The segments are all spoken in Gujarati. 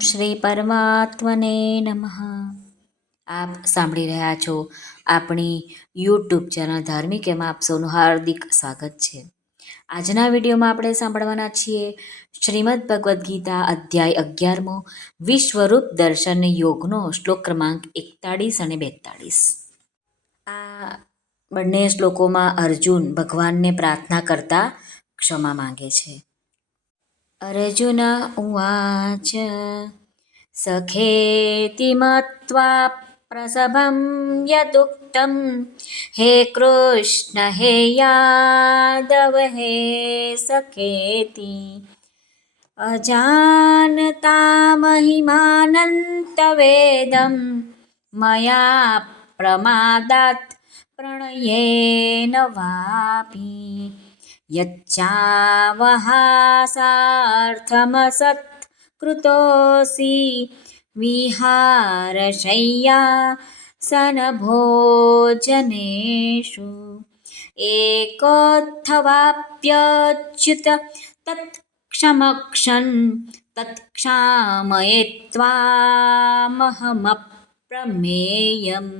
શ્રી પરમાત્મને નમઃ આપ સાંભળી રહ્યા છો આપણી યુટ્યુબ ચેનલ ધાર્મિક એમાં આપ સૌનું હાર્દિક સ્વાગત છે આજના વિડીયોમાં આપણે સાંભળવાના છીએ શ્રીમદ ભગવદ્ ગીતા અધ્યાય અગિયારમો વિશ્વરૂપ દર્શન યોગનો શ્લોક ક્રમાંક એકતાળીસ અને બેતાળીસ આ બંને શ્લોકોમાં અર્જુન ભગવાનને પ્રાર્થના કરતા ક્ષમા માંગે છે અર્જુન ઉવાચ, સખેતિ મત્વા પ્રસભં યદુક્तं હે કૃષ્ણ, હે યાદવ, હે સખેતિ, અજાનતા મહિમાનંતવેદં મયા પ્રમાદાત પ્રણયેન વાપી यच्चावहासार्थमसत्कृतोऽसि विहारशय्या सनभोजनेषु एकोत्थवाप्यच्युत तत्क्षमक्षन् तत्क्षामये त्वामहमप्रमेयम्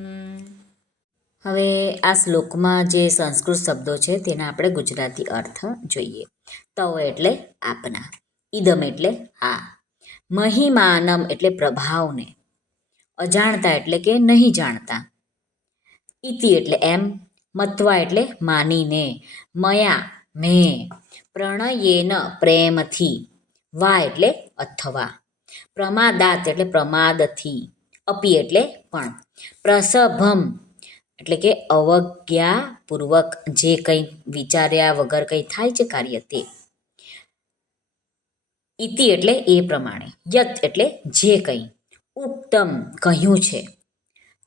હવે આ શ્લોકમાં જે સંસ્કૃત શબ્દો છે તેના આપણે ગુજરાતી અર્થ જોઈએ. તવ એટલે આપના, ઈદમ એટલે આ, મહિમાનમ એટલે પ્રભાવને, અજાણતા એટલે કે નહીં જાણતા, ઇતિ એટલે એમ, મત્વા એટલે માનીને, મયા મેં પ્રણયેન પ્રેમથી, વા એટલે અથવા, પ્રમાદાત એટલે પ્રમાદથી, અપી એટલે પણ, પ્રસભમ એટલે કે અવજ્ઞાપૂર્વક જે કંઈ વિચાર્યા વગર કંઈ થાય છે કાર્ય તે. ઇતિ એટલે એ પ્રમાણે. યત એટલે જે કંઈ. ઉત્તમ કહ્યું છે.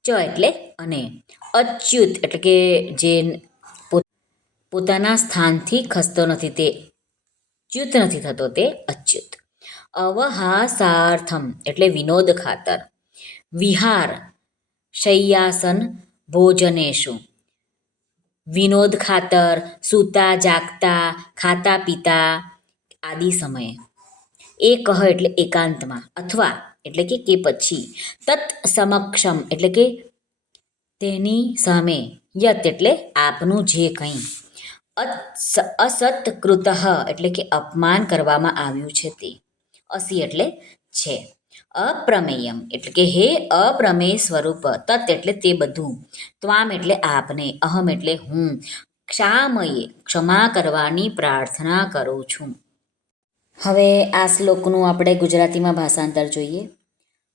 ચ એટલે અને. અચ્યુત એટલે કે જે પોતાના સ્થાનથી ખસતો નથી તે. ચ્યુત નથી થતો તે અચ્યુત. અવહાસાર્થમ એટલે વિનોદ ખાતર. વિહાર શય્યાસન ભોજનેશુ. વિનોદ ખાતર, સૂતા, જાગતા, ખાતા, પીતા આદિ સમયે. એ કહ એટલે એકાંતમાં અથવા એટલે કે કે પછી. તત્ સમક્ષમ એટલે કે તેની સામે યત એટલે આપનું જે કંઈ. અસત્કૃત એટલે કે અપમાન કરવામાં આવ્યું છે તે. અસી એટલે છે. અપ્રમેયમ. એટલે કે હે અપ્રમેય સ્વરૂપ, તત એટલે તે બધું. ત્વામ એટલે આપને, અહમ એટલે હું. ક્ષામયે ક્ષમા કરવાની પ્રાર્થના કરું છું. હવે આ શ્લોકનું આપણે ગુજરાતીમાં ભાષાંતર જોઈએ.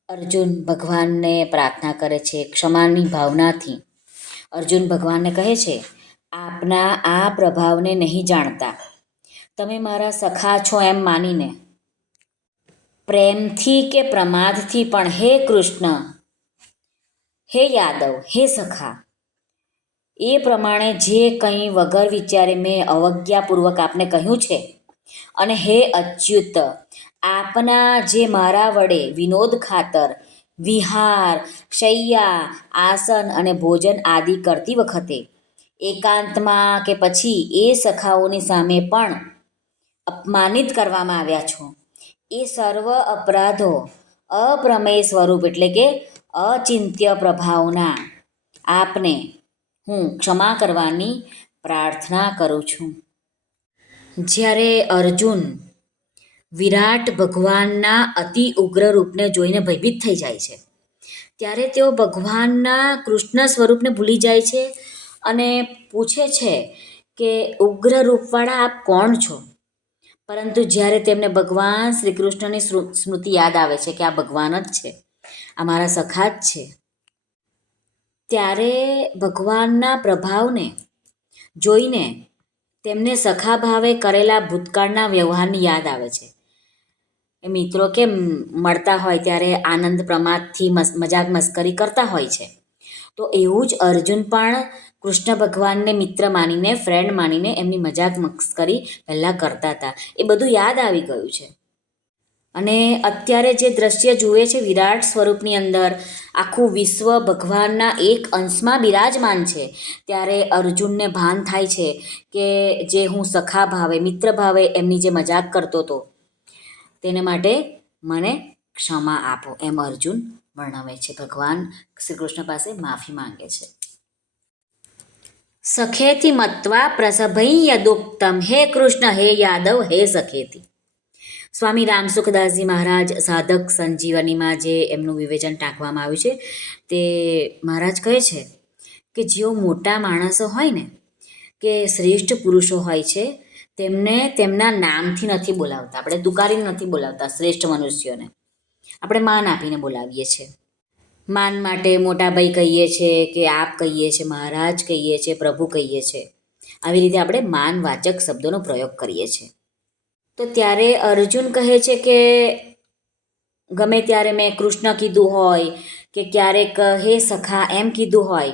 અર્જુન ભગવાનને પ્રાર્થના કરે છે ક્ષમાની ભાવનાથી. અર્જુન ભગવાનને કહે છે, આપના આ પ્રભાવને નહીં જાણતા. તમે મારા સખા છો એમ માનીને પ્રેમથી કે પ્રમાદથી પણ હે કૃષ્ણ, હે યાદવ, હે સખા, એ પ્રમાણે જે કંઈ વગર વિચારે મેં અવજ્ઞાપૂર્વક આપને કહ્યું છે. અને હે અચ્યુત, આપના જે મારા વડે વિનોદ ખાતર, વિહાર, શૈયા, આસન અને ભોજન આદિ કરતી વખતે, એકાંતમાં કે પછી એ સખાઓની સામે પણ અપમાનિત કરવામાં આવ્યા છો. એ સર્વ અપરાધો, અપ્રમેય સ્વરૂપ એટલે કે અચિંત્ય પ્રભાવના. આપને હું ક્ષમા કરવાની પ્રાર્થના કરું છું. જ્યારે અર્જુન વિરાટ ભગવાનના અતિ ઉગ્ર રૂપને જોઈને ભયભીત થઈ જાય છે, ત્યારે તેઓ ભગવાનના કૃષ્ણ સ્વરૂપને ભૂલી જાય છે અને પૂછે છે કે, ઉગ્ર રૂપવાળા આપ કોણ છો? પરંતુ જ્યારે તેમને ભગવાન શ્રી કૃષ્ણની સ્મૃતિ યાદ આવે છે કે આ ભગવાન જ છે, આ મારા સખા જ છે, ત્યારે ભગવાનના પ્રભાવને જોઈને તેમને સખા ભાવે કરેલા ભૂતકાળના વ્યવહારની યાદ આવે છે. એ મિત્રો કેમ મળતા હોય ત્યારે આનંદ પ્રમાદથી મજાક મસ્કરી કરતા હોય છે? તો એવું જ અર્જુન પણ કૃષ્ણ ભગવાનને મિત્ર માનીને ફ્રેન્ડ માનીને એમની મજાક મસ્કરી પહેલાં કરતા હતા. એ બધું યાદ આવી ગયું છે. અને અત્યારે જે દ્રશ્ય જુએ છે વિરાટ સ્વરૂપની અંદર, આખું વિશ્વ ભગવાનના એક અંશમાં બિરાજમાન છે. ત્યારે અર્જુનને ભાન થાય છે કે જે હું સખા ભાવે, મિત્ર ભાવે એમની જે મજાક કરતો હતો, તેને માટે મને ક્ષમા આપો એમ અર્જુન વર્ણવે છે. ભગવાન શ્રી કૃષ્ણ પાસે માફી માંગે છે. સખેથી મત્વા પ્રસભઈ યદુક્તમ હે કૃષ્ણ હે યાદવ હે સખેથી સ્વામી રામસુખદાસજી મહારાજ સાધક સંજીવનીમાં જે એમનું વિવેચન ટાંકવામાં આવ્યું છે. તે મહારાજ કહે છે કે જેઓ મોટા માણસો હોય ને, કે શ્રેષ્ઠ પુરુષો હોય છે, તેમને તેમના નામથી નથી બોલાવતા. આપણે દુકારીને નથી બોલાવતા શ્રેષ્ઠ મનુષ્યોને. આપણે માન આપીને બોલાવીએ છીએ. માન માટે મોટા ભાઈ કહીએ છીએ કે આપ કહીએ છીએ મહારાજ કહીએ છીએ પ્રભુ કહીએ છીએ આવી રીતે આપણે માનવાચક શબ્દોનો પ્રયોગ કરીએ છીએ. તો ત્યારે અર્જુન કહે છે કે ગમે ત્યારે મેં કૃષ્ણ કીધું હોય કે ક્યારેક હે સખા એમ કીધું હોય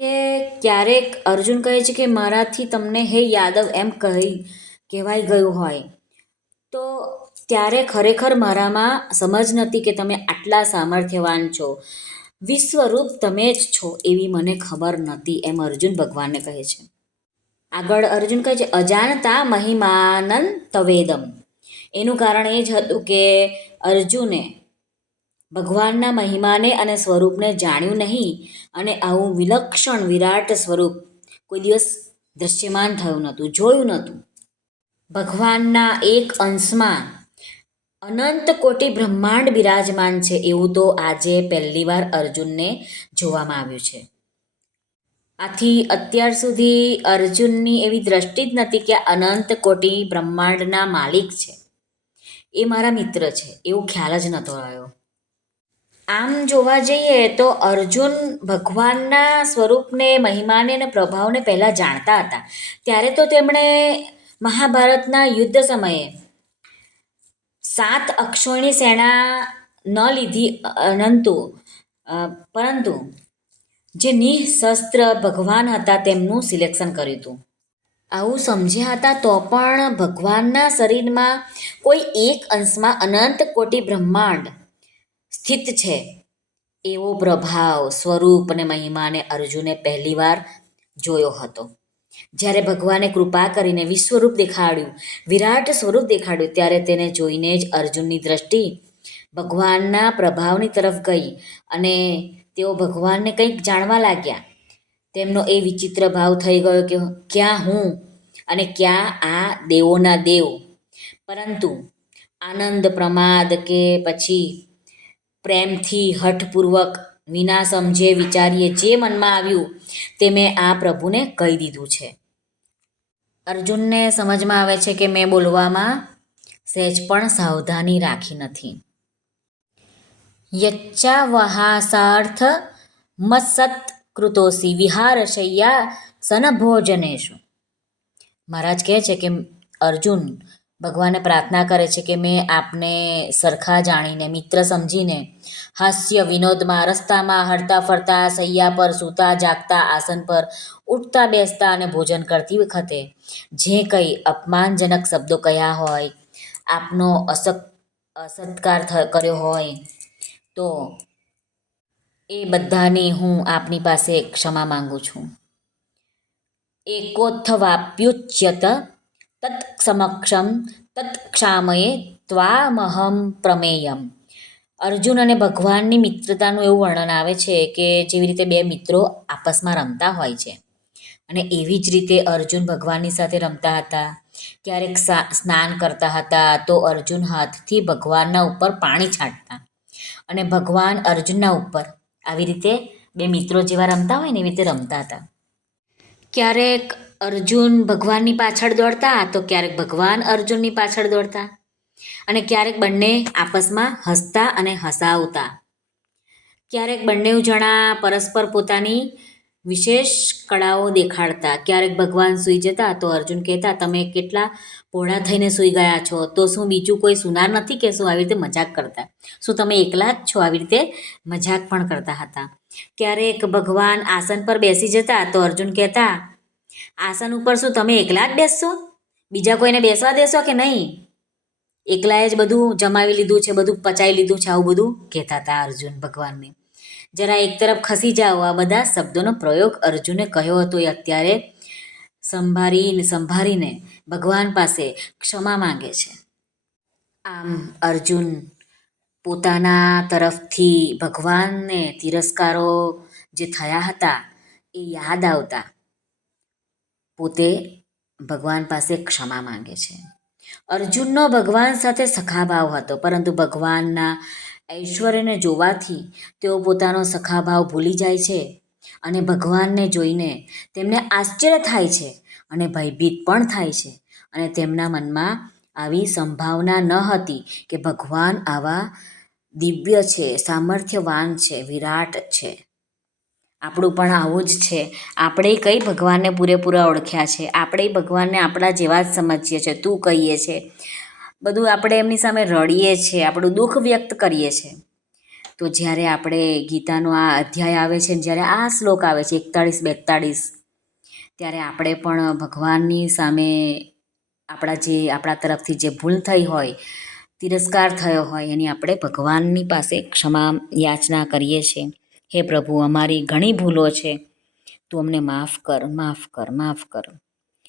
કે ક્યારેક અર્જુન કહે છે કે મારાથી તમને હે યાદવ એમ કહી કહેવાઈ ગયું હોય. તો ત્યારે ખરેખર મારામાં સમજ નથી કે તમે આટલા સામર્થ્યવાન છો. વિશ્વરૂપ તમે જ છો એવી મને ખબર નહોતી, એમ અર્જુન ભગવાનને કહે છે. આગળ અર્જુન કહે છે અજાણતા મહિમાનંદ તવેદમ એનું કારણ એ જ હતું કે અર્જુને ભગવાનના મહિમાને અને સ્વરૂપને જાણ્યું નહીં અને આવું વિલક્ષણ વિરાટ સ્વરૂપ કોઈ દિવસ દૃશ્યમાન થયું નહોતું, જોયું નહોતું. ભગવાનના એક અંશમાં અનંત કોટી બ્રહ્માંડ બિરાજમાન છે એવું તો આજે પહેલીવાર અર્જુનને જોવામાં આવ્યું છે. આથી અત્યાર સુધી અર્જુનની એવી દ્રષ્ટિ જ નથી કે અનંત કોટી બ્રહ્માંડના માલિક છે. એ મારા મિત્ર છે, એવો ખ્યાલ જ નહોતો રહ્યો આમ જોવા જઈએ તો અર્જુન ભગવાનના સ્વરૂપને, મહિમાને અને પ્રભાવને પહેલાં જાણતા હતા. ત્યારે તો તેમણે મહાભારતના યુદ્ધ સમયે સાત અક્ષોની સેના ન લીધી અનંતુ પરંતુ જે નિઃશસ્ત્ર ભગવાન હતા તેમનું સિલેક્શન કર્યું હતું. આવું સમજ્યા હતા તો પણ ભગવાનના શરીરમાં કોઈ એક અંશમાં અનંત કોટી બ્રહ્માંડ સ્થિત છે. એવો પ્રભાવ સ્વરૂપ અને મહિમાને અર્જુને પહેલીવાર જોયો હતો. જ્યારે ભગવાને કૃપા કરીને વિશ્વરૂપ દેખાડ્યું, વિરાટ સ્વરૂપ દેખાડ્યું, ત્યારે તેને જોઈને જ અર્જુનની દ્રષ્ટિ ભગવાનના પ્રભાવની તરફ ગઈ અને તેઓ ભગવાનને કંઈક જાણવા લાગ્યા. તેમનો એ વિચિત્ર ભાવ થઈ ગયો કે ક્યાં હું અને ક્યાં આ દેવોના દેવ. પરંતુ આનંદ પ્રમાદ કે પછી પ્રેમથી હઠપૂર્વક વિના સમજે વિચારીએ જે મનમાં આવ્યું તે મેં આ પ્રભુને કહી દીધું છે. અર્જુનને સમજમાં આવે છે કે મેં બોલવામાં સહેજ પણ સાવધાની રાખી નથી. યચ્ચાવહાસાર્થ મત્સત કૃતોસી વિહારશૈયા સનભોજનેશુ મહારાજ કહે છે કે અર્જુન ભગવાને પ્રાર્થના કરે છે કે મેં આપને સરખા જાણીને, મિત્ર સમજીને હાસ્ય વિનોદમાં રસ્તામાં હરતા ફરતા સૈયા પર સૂતા જાગતા આસન પર ઉઠતા બેસતા અને ભોજન કરતી વખતે જે કંઈ અપમાનજનક શબ્દો કયા હોય, આપનો અસક અસત્કાર કર્યો હોય, તો એ બધાની હું આપની પાસે ક્ષમા માંગુ છું. એકોત્થવાપ્યુચ્યત તત્સમક્ષમ તત્ક્ષામયે ત્વામહમ પ્રમેયમ. અર્જુન અને ભગવાનની મિત્રતાનું એવું વર્ણન આવે છે કે જેવી રીતે બે મિત્રો આપસમાં રમતા હોય છે. અને એવી જ રીતે અર્જુન ભગવાનની સાથે રમતા હતા. ક્યારેક સ્નાન કરતા હતા તો અર્જુન હાથથી ભગવાનના ઉપર પાણી છાંટતા. અને ભગવાન અર્જુનના ઉપર આવી રીતે બે મિત્રો જેવા રમતા હોય ને એવી રીતે રમતા હતા. ક્યારેક અર્જુન ભગવાનની પાછળ દોડતા તો ક્યારેક ભગવાન અર્જુનની પાછળ દોડતા. અને ક્યારેક બંને આપસમાં હસતા અને હસાવતા. ક્યારેક બંને જણા પરસ્પર પોતાની વિશેષ કળાઓ દેખાડતા. ક્યારેક ભગવાન સૂઈ જતા તો અર્જુન કહેતા, તમે કેટલા પહોળા થઈને સૂઈ ગયા છો? તો શું બીજું કોઈ સુનાર નથી કે શું આવી રીતે મજાક કરતા? શું તમે એકલા જ છો આવી રીતે મજાક પણ કરતા હતા? ક્યારેક ભગવાન આસન પર બેસી જતા તો અર્જુન કહેતા, આસન ઉપર શું તમે એકલા જ બેસશો? બીજા કોઈને બેસવા દેશો કે નહીં? એકલાએ જ બધું જમાવી લીધું છે, બધું પચાવી લીધું છે, આવું બધું? કહેતા હતા અર્જુન ભગવાનને. જરા એક તરફ ખસી જાઓ આ બધા શબ્દોનો પ્રયોગ અર્જુને કહ્યો હતો એ અત્યારે સંભાળીને સંભાળીને ભગવાન પાસે ક્ષમા માંગે છે. આમ અર્જુન પોતાના તરફથી ભગવાનને તિરસ્કારો જે થયા હતા એ યાદ આવતા પોતે ભગવાન પાસે ક્ષમા માંગે છે. અર્જુનનો ભગવાન સાથે સખાભાવ હતો, પરંતુ ભગવાનના ઐશ્વર્યને જોવાથી તેઓ પોતાનો સખાભાવ ભૂલી જાય છે અને ભગવાનને જોઈને તેમને આશ્ચર્ય થાય છે અને ભયભીત પણ થાય છે અને તેમના મનમાં આવી સંભાવના ન હતી કે ભગવાન આવા દિવ્ય છે, સામર્થ્યવાન છે, વિરાટ છે. આપણું પણ આવું જ છે. આપણે કઈ ભગવાનને પૂરેપૂરા ઓળખ્યા છે? આપણે ભગવાનને આપણા જેવા જ સમજીએ છીએ તું કહીએ છે. બધું આપણે એમની સામે રડીએ છીએ. આપણું દુઃખ વ્યક્ત કરીએ છીએ તો જ્યારે આપણે ગીતાનો આ અધ્યાય આવે છે ને જ્યારે આ શ્લોક આવે છે, એકતાળીસ, બેતાળીસ, ત્યારે આપણે પણ ભગવાનની સામે આપણા જે, આપણા તરફથી જે ભૂલ થઈ હોય, તિરસ્કાર થયો હોય, એની આપણે ભગવાનની પાસે ક્ષમા યાચના કરીએ છીએ. હે પ્રભુ, અમારી ઘણી ભૂલો છે. તું અમને માફ કર માફ કર માફ કર.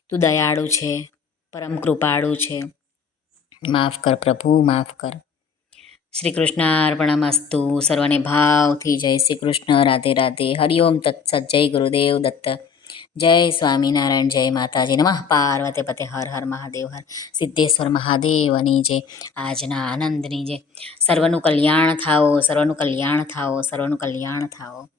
તું દયાળુ છે, પરમ કૃપાળુ છે. માફ કર પ્રભુ, માફ કર. શ્રી કૃષ્ણ અર્પણમસ્તુ સર્વને ભાવથી જય શ્રી કૃષ્ણ રાધે. રાધે હરિઓમ તત્સત. જય ગુરુદેવ દત્ત. જય સ્વામિનારાયણ, જય માતાજી નમઃ. પાર્વતી પતે હર હર મહાદેવ, હર સિદ્ધેશ્વર મહાદેવની જે આજના આનંદની જે સર્વનું કલ્યાણ થાઓ, સર્વનું કલ્યાણ થાઓ, સર્વનું કલ્યાણ થાઓ.